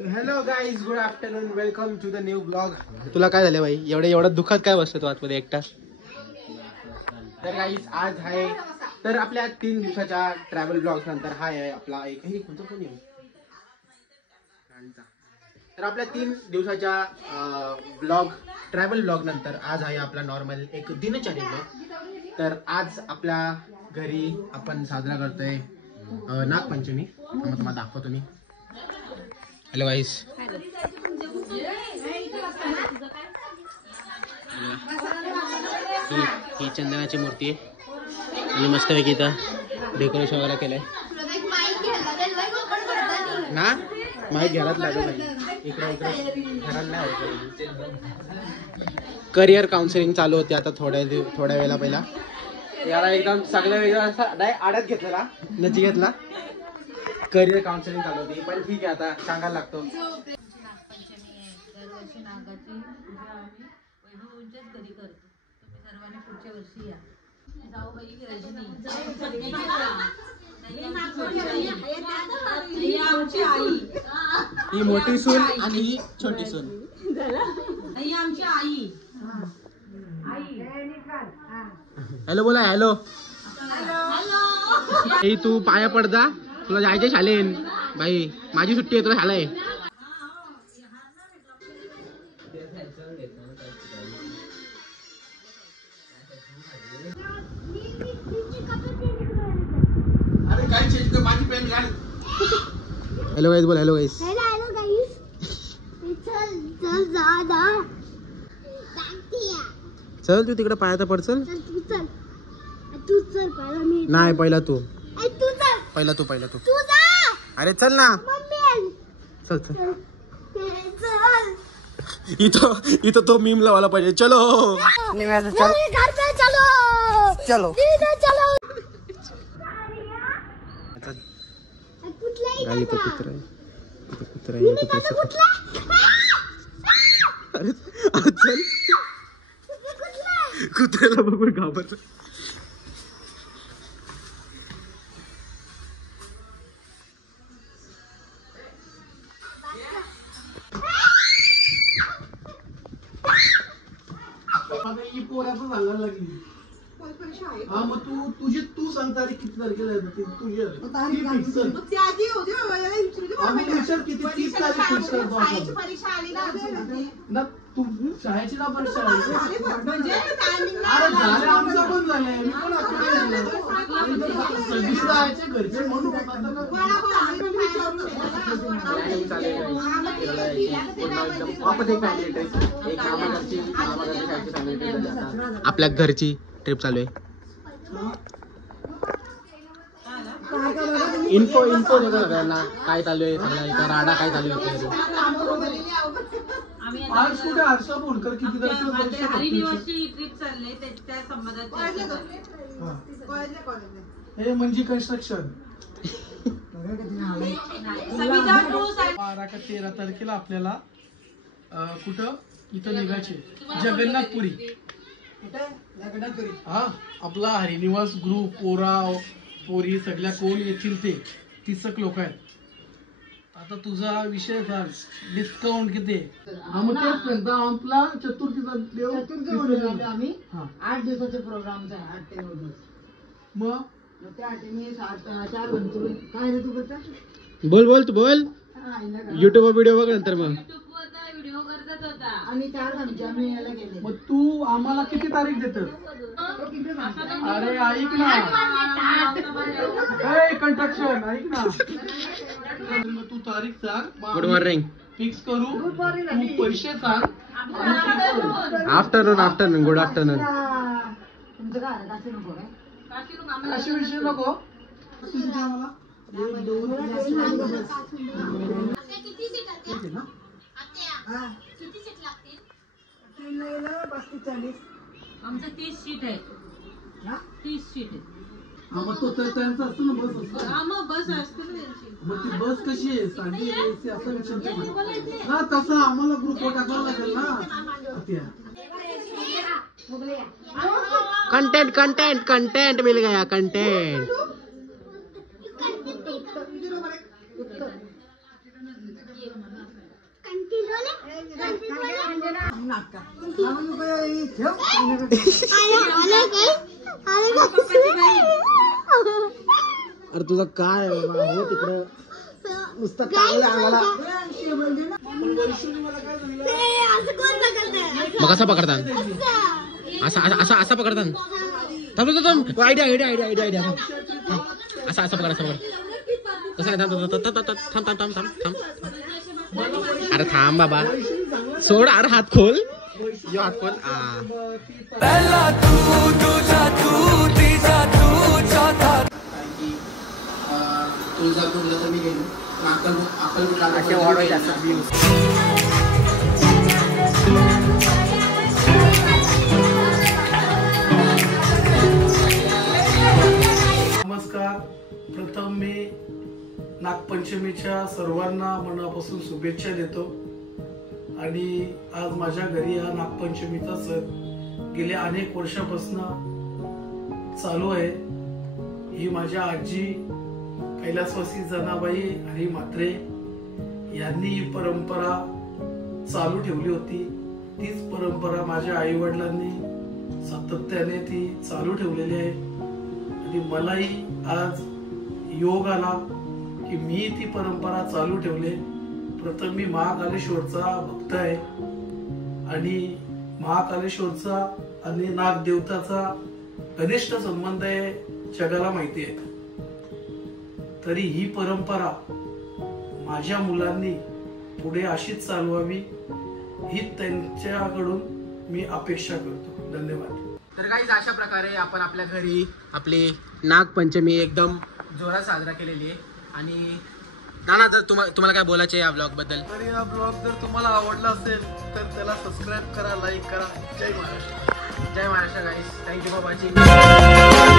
Hello guys, good afternoon, welcome to the new blog. तुला काय झालं भाई, एवढं दुःखात काय बसतो तू आतमध्ये एकटा? तर गाईज आज आहे तर आपल्या 3 दिवसाच्या ट्रॅव्हल ब्लॉग नंतर हा आहे आपला एकही कोणता फोन आहे. तर आपल्या 3 दिवसाच्या ट्रॅव्हल ब्लॉग नंतर आज आहे आपला नॉर्मल एक दिनचर्या ब्लॉग. तर आज आपल्या घरी आपण साजरा करतोय नागपंचमी. तुम्हाला दाखवतो मी. हॅलो गाईस, ही चंदनाची मूर्ती आहे आणि मस्तपैकी इथं डेकोरेशन वगैरे केलंय ना. माहीत घरात लागलं नाही, इकडे घरात नाही. करिअर काउन्सिलिंग चालू होते आता थोड्या वेळा पहिला. याला एकदम सगळं वेगळं आड्यात घेतलेला नचिकेतला. करिअर काउन्सिलिंग चालू होती, पण ठीक आहे आता सांगायला लागतो. ही मोठी सून आणि ही छोटी सून. आमची आई. हॅलो बोला. हॅलो. ही तू पाया पडदा, तुला जायचे शाळेन भाई. माझी सुट्टी आहे, तुला शाळा आहे. हॅलो गाईस बोल. हॅलो गाईस. चल तू तिकडे पाया तर पड. चल नाही, पहिला तू. पहिला तू. अरे चल ना. चल. इथं तो मीम लावायला पाहिजे. चलो चलो. गाडी तो कुत्रा आहे. अरे चल. कुत्र्याला बघून घाबरतो. हा मग तू सांग तारीख किती तारखेला आहे तुझी. तू शाळेची ना परीक्षा आमचा पण झालंय. मी पण सगळी जायचे घरचे म्हणून आपल्या घरची ट्रिप चालू आहे. इन्फो देतो सगळ्यांना काय चालू आहे. सगळ्या राडा काय चालू आहे. आज कुठे हर्षा बोलकर किती हे म्हणजे कन्स्ट्रक्शन 12 का 13 तारखेला आपल्याला कुठं इथं निघायचे जगन्नाथपुरी. हा आपला हरिनिवास ग्रुप पोरी सगळ्या कोण येतील ते 30 लोक आहेत. आता तुझा विषय झाला डिस्काउंट किती. मग तेच आपला चतुर्थीचा आम्ही 8 दिवसाचे प्रोग्राम आहे. 8 ते 9 दिवस. मग बोल तू बोल. युट्यूब व्हिडिओ बघ नंतर. मग मग तू आम्हाला किती तारीख देतो. अरे ऐक ना, कंस्ट्रक्शन ऐक ना. तू तारीख सांग. गुड मॉर्निंग फिक्स करू. तू पैसे सांग. आफ्टरनून. Good afternoon. तुमचं काय अशी विषय नको. आमचं 30 सीट आहे. 30 सीट आहे. मग तो त्यांचा असतो ना, बस असतो. मग बस असते ना त्यांची. मग ती बस कशी आहे सांगते असा विचार ना. तसं आम्हाला ग्रुप टाकायला लागेल ना. कंटेंट मिल गया. कंटेंट अरे तुझं काय बाबा हो तिकडं नुसतं चांगलं अंगाला. मग कसा पकडतात असा असा असा पकडतात. थांब थांब थांब idea idea idea idea idea असा असा पकड असं पकड कसं आहे. थांब थांब थांब थांब थांब थांब. अरे थांब बाबा सोड. अरे हात खोल यो हात खोल. तुळजापूरला तर मी गेलो अक्कलकोटला नमस्कार. प्रथम मी नागपंचमीच्या सर्वांना मनापासून शुभेच्छा देतो. आणि आज माझ्या घरी हा नागपंचमीचा सण गेल्या अनेक वर्षापासून चालू आहे. ही माझ्या आजी कैलासवासी जनाबाई हरी म्हात्रे यांनी ही परंपरा चालू ठेवली होती. तीच परंपरा माझ्या आई वडिलांनी सातत्याने ती चालू ठेवलेली आहे. आणि मलाही आज योग आला की मी ती परंपरा चालू ठेवले. प्रथम मी महाकालेश्वरचा भक्त आहे आणि महाकालेश्वरचा आणि नागदेवताचा घनिष्ठ संबंध आहे जगाला माहिती आहे. तरी ही परंपरा माझ्या मुलांनी पुढे अशीच चालवावी ही त्यांच्याकडून मी अपेक्षा करतो. धन्यवाद. तर काही अशा प्रकारे आपण आपल्या घरी आपली नागपंचमी एकदम जोरात साजरा केलेली आहे. आणि नाना जर तुम्हाला काय बोलायचे या ब्लॉग बद्दल. तर हा ब्लॉग जर तुम्हाला आवडला असेल तर त्याला सबस्क्राईब करा, लाईक करा. जय महाराष्ट्र. जय Maharashtra guys. Thank you for watching.